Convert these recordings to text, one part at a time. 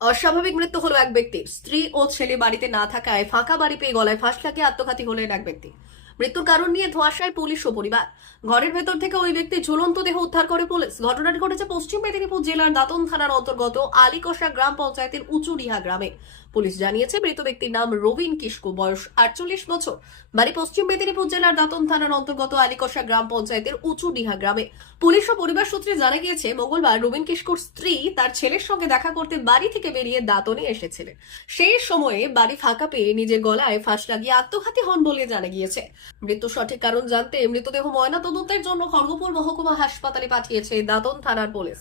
অস্বাভাবিক মৃত্যু হলো এক ব্যক্তির। স্ত্রী ও ছেলে বাড়িতে না থাকায় ফাঁকা বাড়ি পেয়ে গলায় ফাঁস লাগিয়ে আত্মঘাতী হলেন এক ব্যক্তি। মৃত্যুর কারণ নিয়ে ধোয়াশায় পুলিশ ও পরিবার। ঘরের ভেতর থেকে ওই ব্যক্তি ঝুলন্ত দেহ উদ্ধার করে পুলিশ। ঘটনাটি ঘটেছে পশ্চিম মেদিনীপুর জেলার দাতন থানার অন্তর্গত আলিকষা গ্রাম পঞ্চায়েতের উঁচুরিহা গ্রামে। পুলিশ জানিয়েছে, মৃত ব্যক্তির নাম রবিন কিস্কু বয়স আটচল্লিশ বছর। বাড়ি পশ্চিম মেদিনীপুর জেলার দাতন থানার অন্তর্গত আলিকষা গ্রাম পঞ্চায়েতের উঁচুডিহা গ্রামে। পুলিশ ও পরিবার সূত্রে জানা গিয়েছে, মঙ্গলবার রবিন কিস্কুর স্ত্রী তার ছেলের সঙ্গে দেখা করতে বাড়ি থেকে বেরিয়ে দাঁতনে এসেছিলেন। সেই সময়ে বাড়ি ফাঁকা পেয়ে নিজের গলায় ফাঁস লাগিয়ে আত্মঘাতী হন বলে জানা গিয়েছে। মৃত্যুর সঠিক কারণ জানতে মৃতদেহ ময়না তদন্তের জন্য খড়গপুর মহকুমা হাসপাতালে পাঠিয়েছে দাঁতন থানার পুলিশ।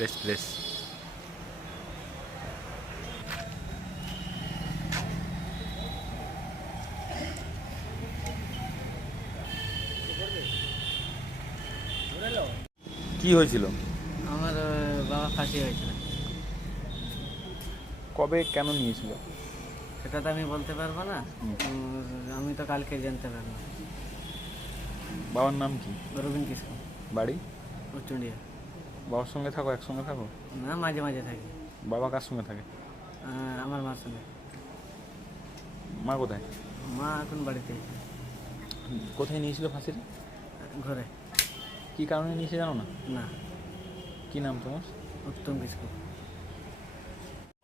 প্রেস প্রেস কি হয়েছিল? আমার বাবা ফাঁসি হয়েছিল। কবে কেন নিয়েছিল? সেটা তো আমি বলতে পারব না। আমি তো কালকে জানতে পারব। বাবার নাম কি? রবীন কিসকু বাড়ি? উচ্চুন্ডিয়া বাবার সঙ্গে থাকো একসঙ্গে থাকো? না মাঝে মাঝে থাকি। বাবা কার সঙ্গে থাকে? আহ, আমার মার সঙ্গে। মা কোথায়? মা এখন বাড়িতে কোথায় নিয়েছিল ফাঁসিটা ঘরে। কি কারণে নিয়েছে জানো না? না। কি নাম তোমার? উত্তম কিসকু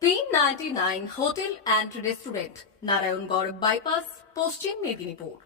তিন ninety nine hotel and restaurant Narayangarh bypass Paschim Medinipur.